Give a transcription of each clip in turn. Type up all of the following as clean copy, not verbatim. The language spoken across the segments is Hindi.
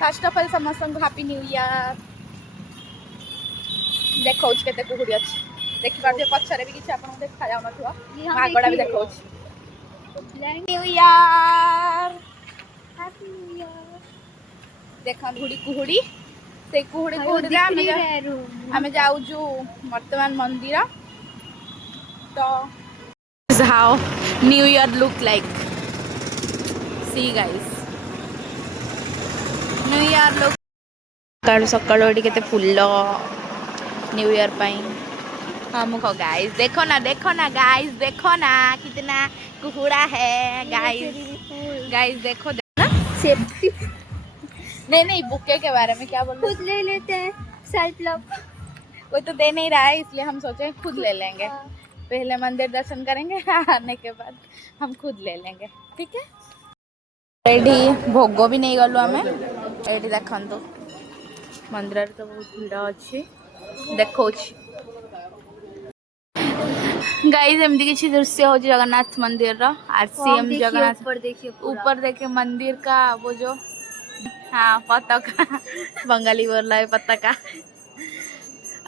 फास्ट ऑफ ऑल समस्त हैप्पी न्यू ईयर। देखो केते कुहुड़ी अछि देखि पार पछरे भी किछ आपन देखा जाउ नथुआ मागड़ा भी देखो new year happy new year. देखा घुड़ी कुहुड़ी से कुहुड़ी कुहुड़ी आमे जाउजु वर्तमान मंदिर तो is how new year look like. See guys, new year look सकाळु सकाळु एटी केते फुल्ल न्यू ईयर पाई हमको गाइस देखो ना गाइस देखो ना कितना कुहुड़ा है गाइस। गाइस देखो ना सेफ्टी नहीं बुके के बारे में क्या बोल रहे, खुद ले लेते हैं सेल्फ लव। कोई तो दे नहीं रहा है इसलिए हम सोचे खुद ले लेंगे। पहले मंदिर दर्शन करेंगे आने के बाद हम खुद ले लेंगे ठीक है। एठी भोग भी नहीं गलु आमे एठी देखंतु मंदिर तो बहुत भीड़ अच्छी देखो गाइस एमती किसी दृश्य हो जगन्नाथ मंदिर रो आरसीएम जगन्नाथ ऊपर देखिए मंदिर का वो जो हाँ पताका बंगाली बोल रहा है पताका।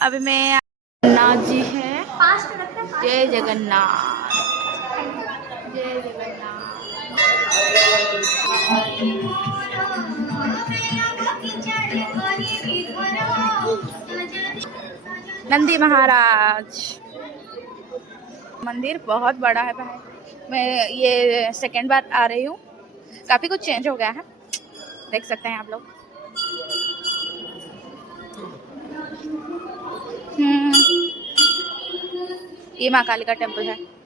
अभी मैं नाथ जी है जय जगन्नाथ जय जगन्नाथ। नंदी महाराज मंदिर बहुत बड़ा है भाई। मैं ये सेकंड बार आ रही हूँ काफी कुछ चेंज हो गया है देख सकते हैं आप लोग। ये माँ काली का टेम्पल है